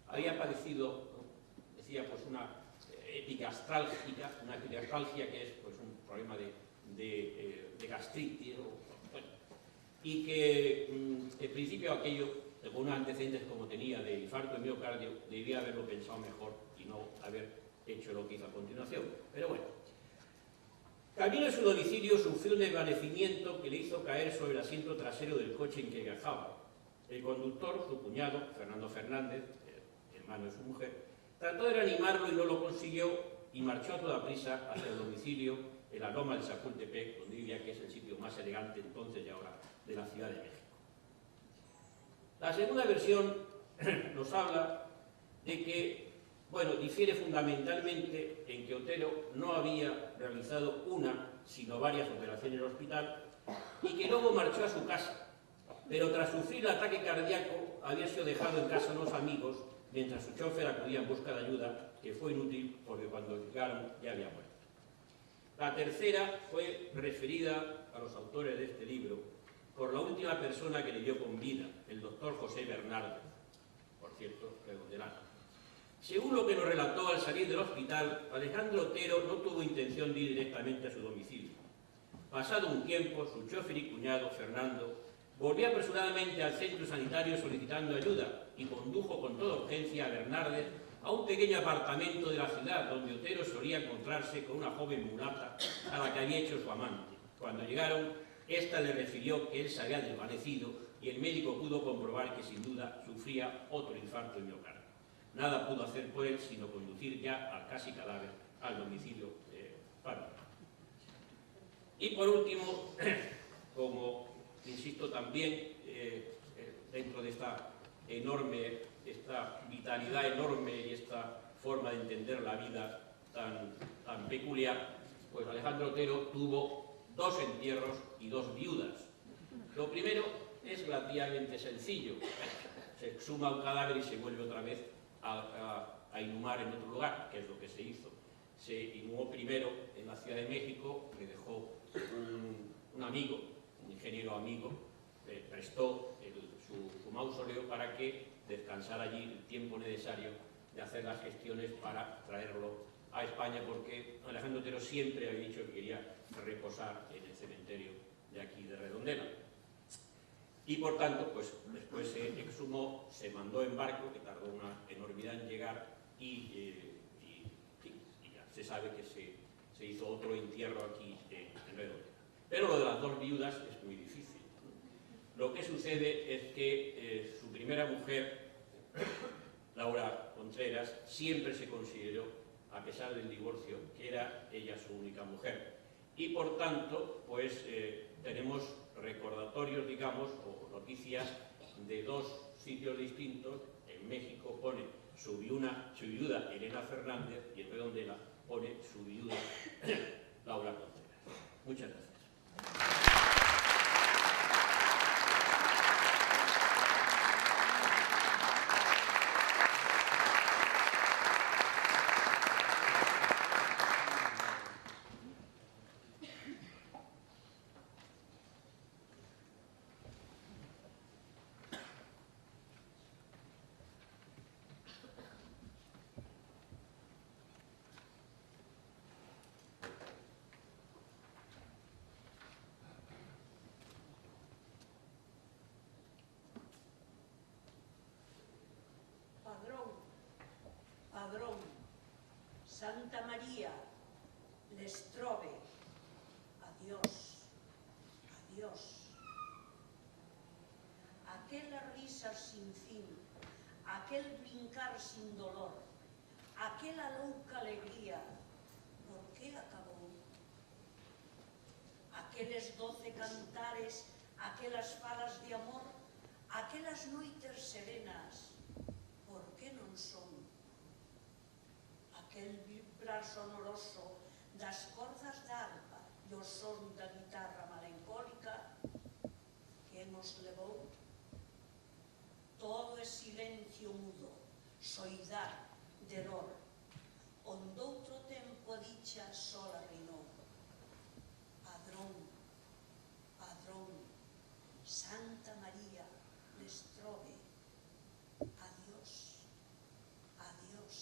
Había padecido, decía, pues una epigastralgia, que es pues, un problema de gastritis, bueno, y que en principio aquello, con unos antecedentes como tenía de infarto de miocardio, debía haberlo pensado mejor y no haber hecho lo que hizo a continuación. Pero bueno, camino a su domicilio sufrió un desvanecimiento que le hizo caer sobre el asiento trasero del coche en que viajaba. El conductor, su cuñado, Fernando Fernández, hermano de su mujer, trató de reanimarlo y no lo consiguió y marchó a toda prisa hacia el domicilio en la loma de Chapultepec, donde vivía, que es el sitio más elegante entonces y ahora de la Ciudad de México. La segunda versión nos habla de que, bueno, difiere fundamentalmente en que Otero no había realizado una, sino varias operaciones en el hospital y que luego marchó a su casa, pero tras sufrir el ataque cardíaco había sido dejado en casa de unos amigos mientras su chofer acudía en busca de ayuda, que fue inútil porque cuando llegaron ya había muerto. La tercera fue referida a los autores de este libro por la última persona que le dio con vida, el doctor José Bernardo, por cierto, redondelano. Según lo que nos relató al salir del hospital, Alejandro Otero no tuvo intención de ir directamente a su domicilio. Pasado un tiempo, su chofer y cuñado, Fernando, volvió apresuradamente al centro sanitario solicitando ayuda y condujo con toda urgencia a Bernárdez a un pequeño apartamento de la ciudad donde Otero solía encontrarse con una joven mulata a la que había hecho su amante. Cuando llegaron, ésta le refirió que él se había desvanecido y el médico pudo comprobar que sin duda sufría otro infarto de miocardio. Nada pudo hacer por él sino conducir ya al casi cadáver al domicilio familiar. Y por último, como insisto también, dentro de esta vitalidad enorme y esta forma de entender la vida tan peculiar, pues Alejandro Otero tuvo 2 entierros y 2 viudas. Lo primero es relativamente sencillo. Se exhuma un cadáver y se vuelve otra vez a inhumar en otro lugar, que es lo que se hizo. Se inhumó primero en la Ciudad de México, le dejó un amigo, un ingeniero amigo, le prestó su mausoleo para que descansara allí el tiempo necesario de hacer las gestiones para traerlo a España, porque Alejandro Otero siempre había dicho que quería reposar en el cementerio de aquí de Redondela. Y por tanto, pues después se exhumó, se mandó en barco, que tardó una enormidad en llegar, y ya se sabe que se hizo otro entierro aquí en Redondela. Pero lo de las 2 viudas es muy difícil. Lo que sucede es que su primera mujer, Laura Contreras, siempre se consideró, a pesar del divorcio, que era ella su única mujer. Y por tanto, pues tenemos recordatorios, digamos, o noticias de 2 sitios distintos. En México pone su viuda Elena Fernández y en Redondela pone su viuda Laura Contreras. Muchas gracias. Santa María, les trobe. Adiós, adiós. Aquella risa sin fin, aquel brincar sin dolor, aquella louca alegría, ¿por qué acabó? aqueles 12 cantares, aquelas falas de amor, aquelas noites serenas, por que non son? Aquel vibrar sonoroso das cordas da arpa e o son da guitarra melancólica, que nos levou? Todo é silencio mudo, soidad de dor, onde outro tempo a dicha sola reinou. Adrón, Adrón, Santa María, les trobe, adiós, adiós.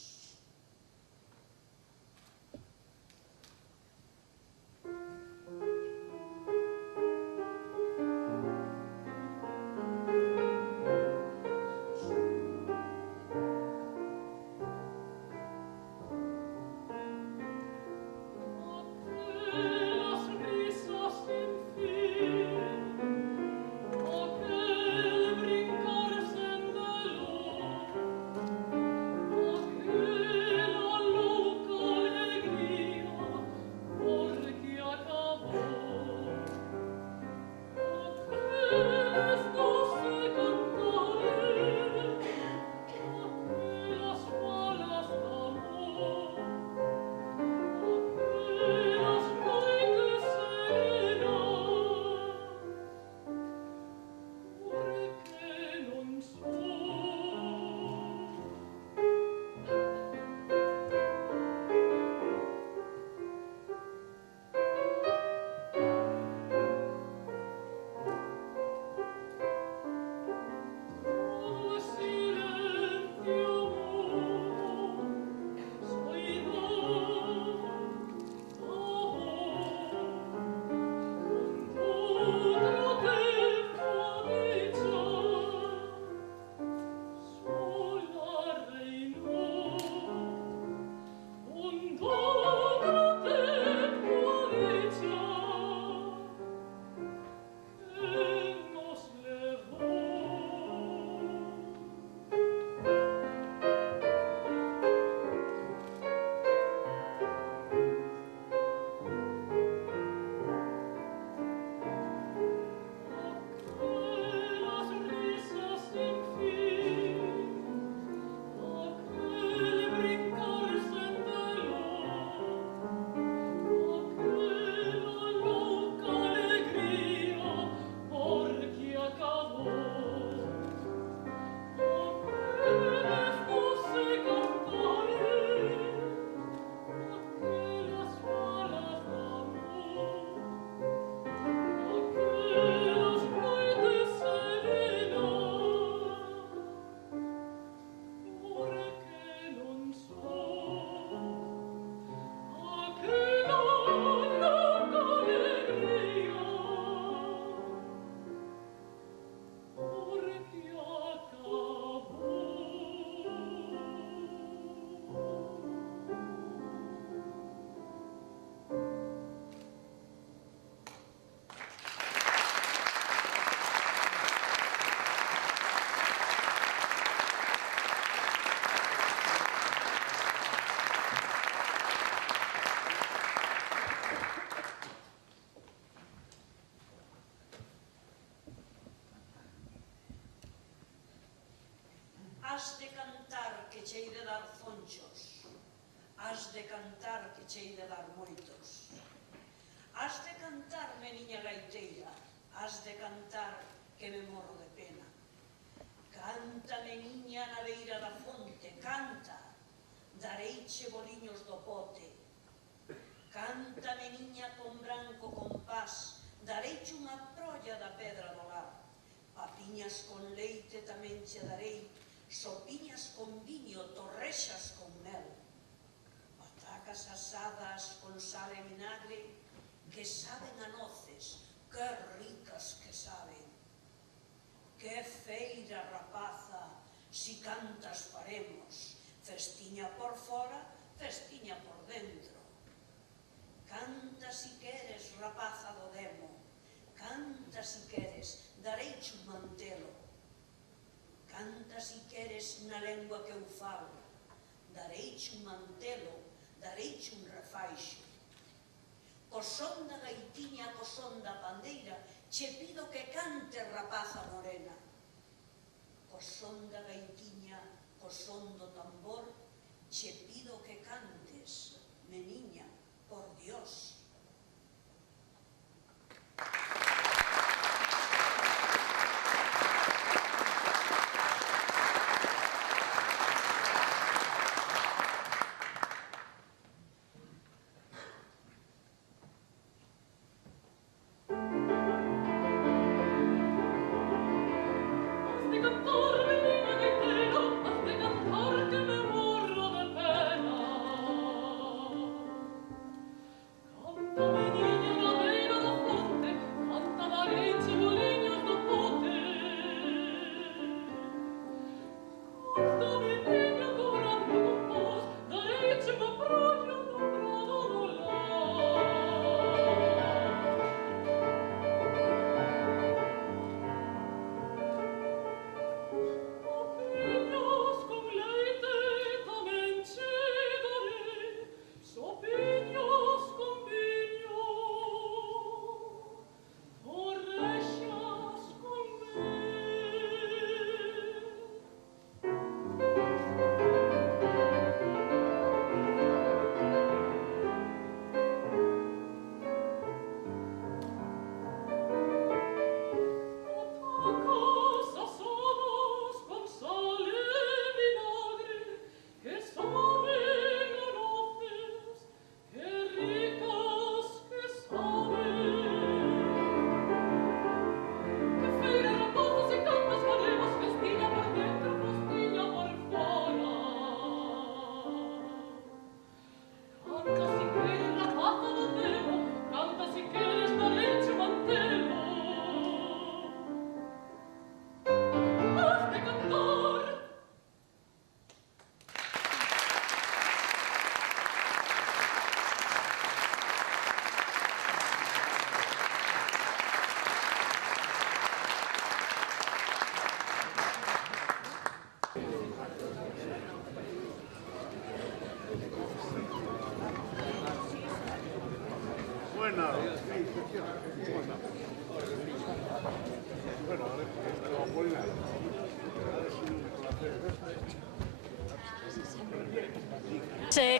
Has de cantar que chei de dar fonchos, has de cantar que chei de dar moitos. Has de cantar, meniña gaiteira, has de cantar que me morro de pena. Canta, meniña, na beira da fonte, canta, dareiche boliños do pote. Canta, meniña, con branco compás, dareiche unha prolla da pedra do lar. Papiñas con leite tamén che darei, sopiñas con viño, torrexas con mel. Patacas asadas con sal e vinagre, que saben a noces, que ricas que saben. Que feira, rapaza, si cantas faremos, festiña por fora, festiña por dentro. Canta si queres, rapaza do demo, canta si queres, dareiche un mantelo. Canta si queres na lengua que eu falo, dareiche un mantelo, dareiche un refaixo. Co son da gaitiña, co son son da pandeira, che pido que cante, rapaza morena. Co son da gaitiña, co son do tambor, che pido que cantes, meniña, por Dios.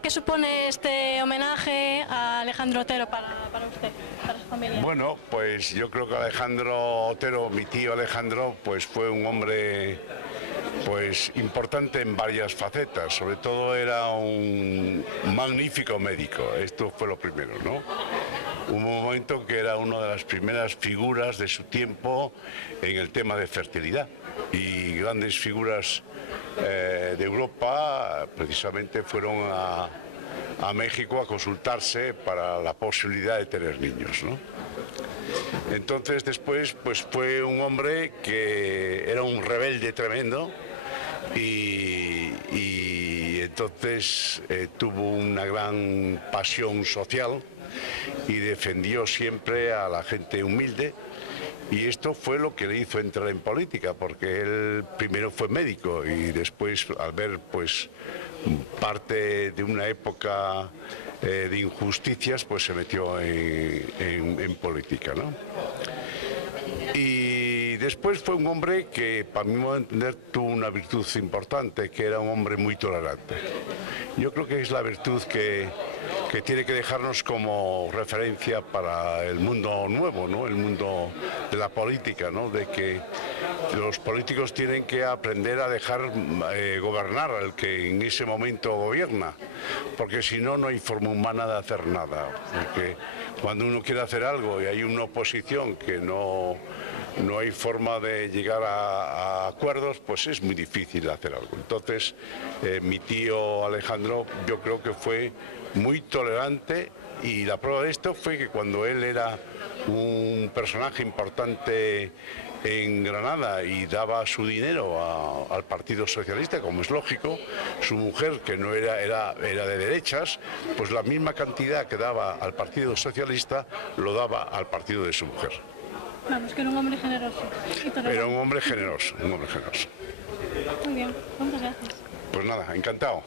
¿Qué supone este homenaje a Alejandro Otero para usted, para su familia? Bueno, pues yo creo que Alejandro Otero, mi tío Alejandro, pues fue un hombre pues importante en varias facetas. Sobre todo era un magnífico médico, esto fue lo primero, ¿no? Un momento que era una de las primeras figuras de su tiempo en el tema de fertilidad, y grandes figuras de Europa precisamente fueron a México a consultarse para la posibilidad de tener niños, ¿no? Entonces después pues fue un hombre que era un rebelde tremendo y entonces tuvo una gran pasión social y defendió siempre a la gente humilde, y esto fue lo que le hizo entrar en política, porque él primero fue médico y después, al ver pues parte de una época de injusticias, pues se metió en política, ¿no? Y después fue un hombre que, para mi modo de entender, tuvo una virtud importante, que era un hombre muy tolerante. Yo creo que es la virtud que tiene que dejarnos como referencia para el mundo nuevo, ¿no? El mundo de la política, ¿no? De que los políticos tienen que aprender a dejar gobernar al que en ese momento gobierna, porque si no, no hay forma humana de hacer nada. Porque cuando uno quiere hacer algo y hay una oposición que no hay forma de llegar a acuerdos, pues es muy difícil hacer algo. Entonces, mi tío Alejandro, yo creo que fue muy tolerante, y la prueba de esto fue que cuando él era un personaje importante en Granada y daba su dinero al Partido Socialista, como es lógico, su mujer, que no era de derechas, pues la misma cantidad que daba al Partido Socialista lo daba al partido de su mujer. Vamos, que era un hombre generoso. Era un hombre generoso, un hombre generoso. Muy bien, muchas gracias. Pues nada, encantado.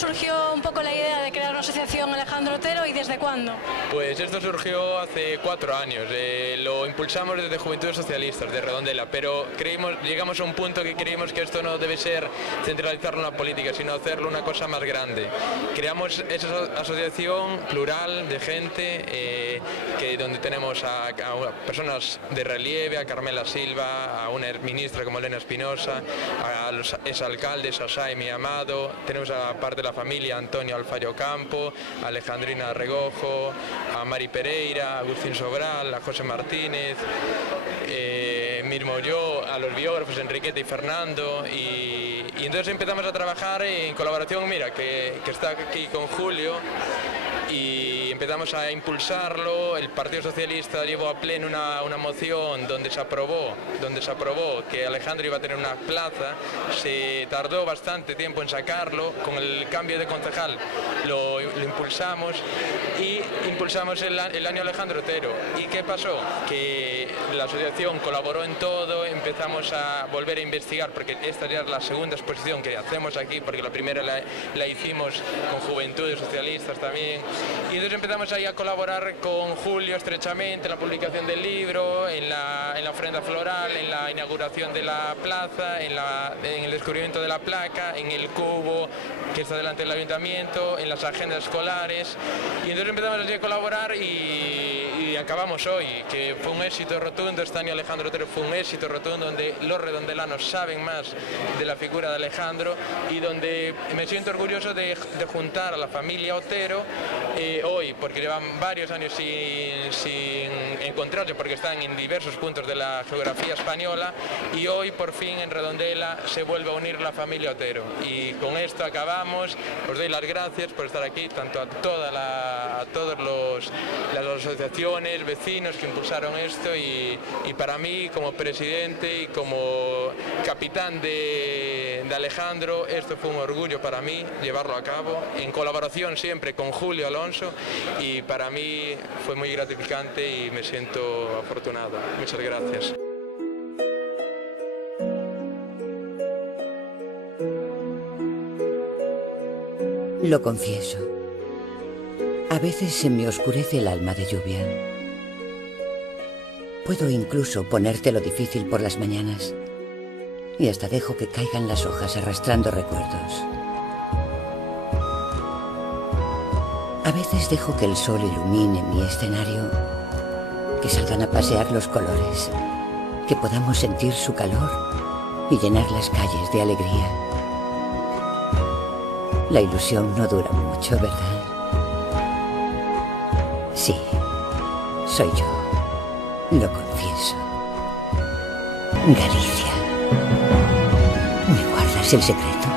surgió un poco la idea de crear una asociación Alejandro Otero y desde cuándo? Pues esto surgió hace 4 años, lo impulsamos desde Juventudes Socialistas de Redondela, pero llegamos a un punto que creímos que esto no debe ser centralizarlo en la política, sino hacerlo una cosa más grande. Creamos esa asociación plural de gente, donde tenemos a personas de relieve, a Carmela Silva, a una ministra como Elena Espinosa, a los exalcaldes, a Saimi Amado, tenemos a parte de la familia, Antonio Alfaro Campo, a Alejandrina Regojo, a Mari Pereira, a Agustín Sobral, a José Martínez, mismo yo, a los biógrafos Enriqueta y Fernando, y entonces empezamos a trabajar en colaboración, mira, que está aquí con Julio, y empezamos a impulsarlo. El Partido Socialista llevó a pleno una moción donde se aprobó que Alejandro iba a tener una plaza. Se tardó bastante tiempo en sacarlo, con el cambio de concejal lo impulsamos y impulsamos el año Alejandro Otero. ¿Y qué pasó? Que la asociación colaboró en todo, empezamos a volver a investigar, porque esta ya es la segunda exposición que hacemos aquí, porque la primera la hicimos con Juventudes Socialistas también. Y entonces empezamos ahí a colaborar con Julio estrechamente en la publicación del libro, en la ofrenda floral, en la inauguración de la plaza, en el descubrimiento de la placa, en el cubo que está delante del ayuntamiento, en las agendas escolares. Y entonces empezamos así a colaborar y acabamos hoy, que fue un éxito rotundo. Este año Alejandro Otero fue un éxito rotundo, donde los redondelanos saben más de la figura de Alejandro y donde me siento orgulloso de juntar a la familia Otero hoy, porque llevan varios años sin encontrarse, porque están en diversos puntos de la geografía española, y hoy por fin en Redondela se vuelve a unir la familia Otero. Y con esto acabamos. Os doy las gracias por estar aquí, tanto a todas las asociaciones, vecinos que impulsaron esto, y para mí como presidente y como capitán de Alejandro, esto fue un orgullo para mí llevarlo a cabo, en colaboración siempre con Julio Alonso, y para mí fue muy gratificante y me siento afortunado. Muchas gracias. Lo confieso. A veces se me oscurece el alma de lluvia. Puedo incluso ponértelo difícil por las mañanas y hasta dejo que caigan las hojas arrastrando recuerdos. A veces dejo que el sol ilumine mi escenario, que salgan a pasear los colores, que podamos sentir su calor y llenar las calles de alegría. La ilusión no dura mucho, ¿verdad? Sí, soy yo, lo confieso. Galicia. ¿Me guardas el secreto?